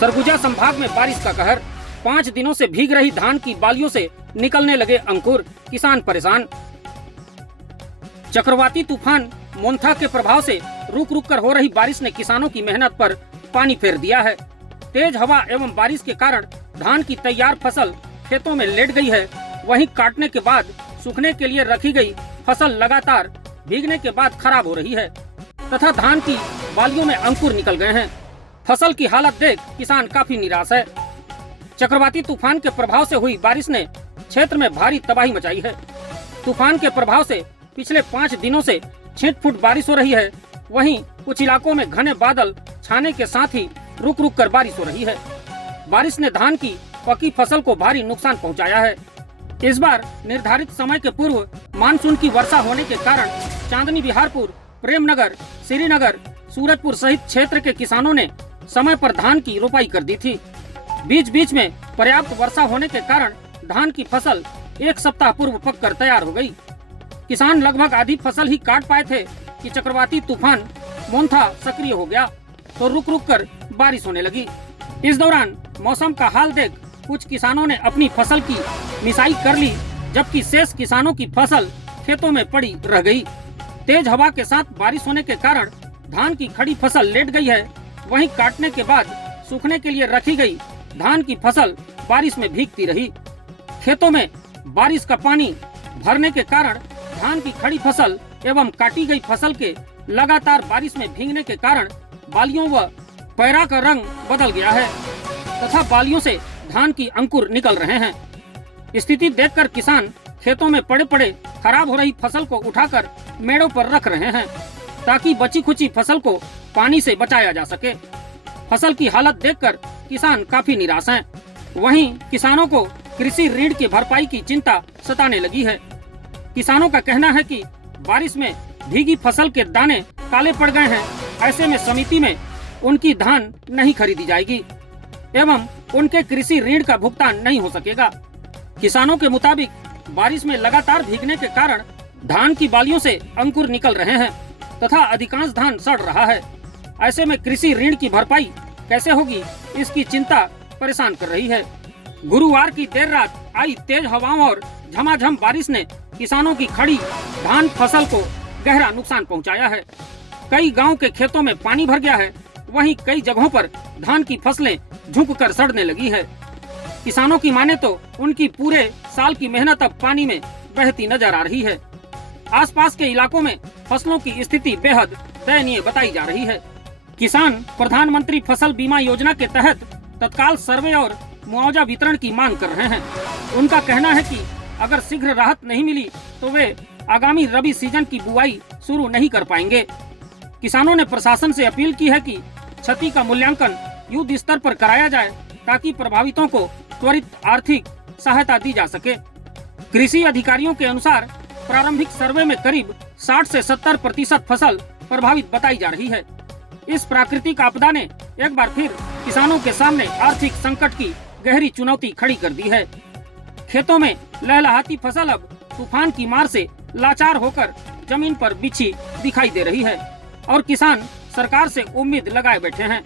सरगुजा संभाग में बारिश का कहर, 5 दिनों से भीग रही धान की बालियों से निकलने लगे अंकुर, किसान परेशान। चक्रवाती तूफान मोन्था के प्रभाव से रुक रुक कर हो रही बारिश ने किसानों की मेहनत पर पानी फेर दिया है। तेज हवा एवं बारिश के कारण धान की तैयार फसल खेतों में लेट गई है। वहीं काटने के बाद सूखने के लिए रखी गई फसल लगातार भीगने के बाद खराब हो रही है तथा धान की बालियों में अंकुर निकल गए हैं। फसल की हालत देख किसान काफी निराश है। चक्रवाती तूफान के प्रभाव से हुई बारिश ने क्षेत्र में भारी तबाही मचाई है। तूफान के प्रभाव से पिछले 5 दिनों से छींट-फूट बारिश हो रही है। वहीं कुछ इलाकों में घने बादल छाने के साथ ही रुक रुक कर बारिश हो रही है। बारिश ने धान की पकी फसल को भारी नुकसान पहुंचाया है। इस बार निर्धारित समय के पूर्व मानसून की वर्षा होने के कारण चांदनी बिहारपुर, प्रेमनगर, श्रीनगर, सूरजपुर सहित क्षेत्र के किसानों ने समय पर धान की रोपाई कर दी थी। बीच बीच में पर्याप्त वर्षा होने के कारण धान की फसल 1 सप्ताह पूर्व पककर तैयार हो गई। किसान लगभग आधी फसल ही काट पाए थे कि चक्रवाती तूफान मोन्था सक्रिय हो गया तो रुक रुक कर बारिश होने लगी। इस दौरान मौसम का हाल देख कुछ किसानों ने अपनी फसल की मिसाई कर ली, जबकि शेष किसानों की फसल खेतों में पड़ी रह गई। तेज हवा के साथ बारिश होने के कारण धान की खड़ी फसल लेट गई है। वहीं काटने के बाद सूखने के लिए रखी गई धान की फसल बारिश में भीगती रही। खेतों में बारिश का पानी भरने के कारण धान की खड़ी फसल एवं काटी गई फसल के लगातार बारिश में भीगने के कारण बालियों व पैरा का रंग बदल गया है तथा बालियों से धान की अंकुर निकल रहे हैं। स्थिति देखकर किसान खेतों में पड़े पड़े खराब हो रही फसल को उठाकर मेड़ों पर रख रहे हैं ताकि बची खुची फसल को पानी से बचाया जा सके। फसल की हालत देखकर किसान काफी निराश हैं। वहीं किसानों को कृषि ऋण की भरपाई की चिंता सताने लगी है। किसानों का कहना है कि बारिश में भीगी फसल के दाने काले पड़ गए हैं। ऐसे में समिति में उनकी धान नहीं खरीदी जाएगी एवं उनके कृषि ऋण का भुगतान नहीं हो सकेगा। किसानों के मुताबिक बारिश में लगातार भीगने के कारण धान की बालियों से अंकुर निकल रहे हैं तथा अधिकांश धान सड़ रहा है। ऐसे में कृषि ऋण की भरपाई कैसे होगी, इसकी चिंता परेशान कर रही है। गुरुवार की देर रात आई तेज हवाओं और झमाझम बारिश ने किसानों की खड़ी धान फसल को गहरा नुकसान पहुंचाया है। कई गांव के खेतों में पानी भर गया है। वहीं कई जगहों पर धान की फसलें झुककर सड़ने लगी है। किसानों की माने तो उनकी पूरे साल की मेहनत अब पानी में बहती नजर आ रही है। आसपास के इलाकों में फसलों की स्थिति बेहद दयनीय बताई जा रही है। किसान प्रधानमंत्री फसल बीमा योजना के तहत तत्काल सर्वे और मुआवजा वितरण की मांग कर रहे हैं। उनका कहना है कि अगर शीघ्र राहत नहीं मिली तो वे आगामी रबी सीजन की बुआई शुरू नहीं कर पाएंगे। किसानों ने प्रशासन से अपील की है कि क्षति का मूल्यांकन युद्ध स्तर पर कराया जाए ताकि प्रभावितों को त्वरित आर्थिक सहायता दी जा सके। कृषि अधिकारियों के अनुसार प्रारंभिक सर्वे में करीब 60 से 70% फसल प्रभावित बताई जा रही है। इस प्राकृतिक आपदा ने एक बार फिर किसानों के सामने आर्थिक संकट की गहरी चुनौती खड़ी कर दी है। खेतों में लहलहाती फसल अब तूफान की मार से लाचार होकर जमीन पर बिछी दिखाई दे रही है और किसान सरकार से उम्मीद लगाए बैठे हैं।